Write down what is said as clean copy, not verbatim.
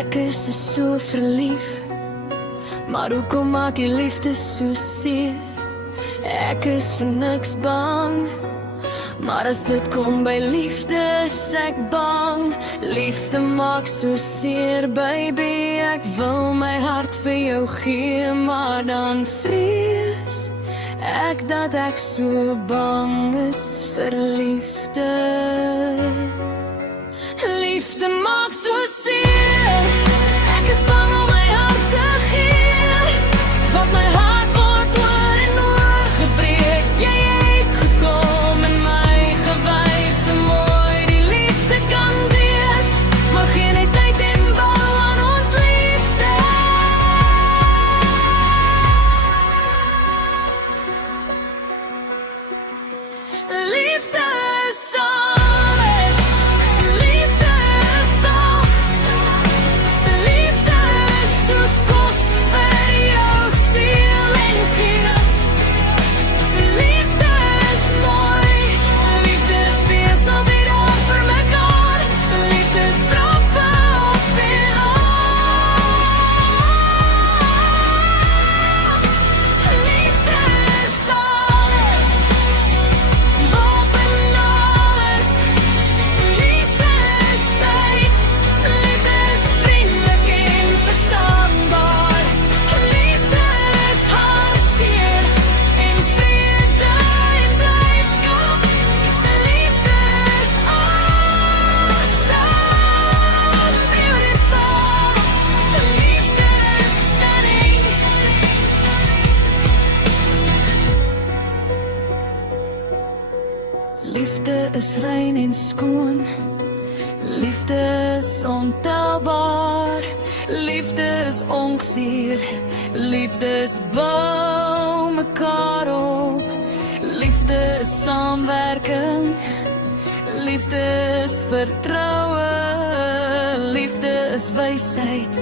Ek is so verlief, maar hoekom maak die liefde so seer? Ek is vir niks bang, maar as dit kom by liefde is ek bang. Liefde maak so seer, baby, ek wil my hart vir jou gee, maar dan vrees ek dat ek so bang is vir liefde. Liefde maak so seer, ek is bang om my hart te gee, want my hart word oor en oor gebreek. Jy het gekom en my gewys hoe mooi die liefde kan wees, maar geen tyd en bou aan ons liefde. Liefde is alles, liefde is al, liefde is soos kos vir jou siel en gees. Liefde is mooi, liefde is wees altyd daar vir mekaar, liefde is trappe op en af. Liefde is alles, boven alles. Liefde is tyd, liefde is vriendelik en verstaanbaar. Liefde is hartseer en vrede en blydskap. Liefde is awesome, beautiful. Liefde is stunning. Liefde is rein en skoon, liefde is ontelbaar, liefde is ongesuur, liefde is bou mekaar op, liefde is saamwerking, liefde is vertroue, liefde is wysheid,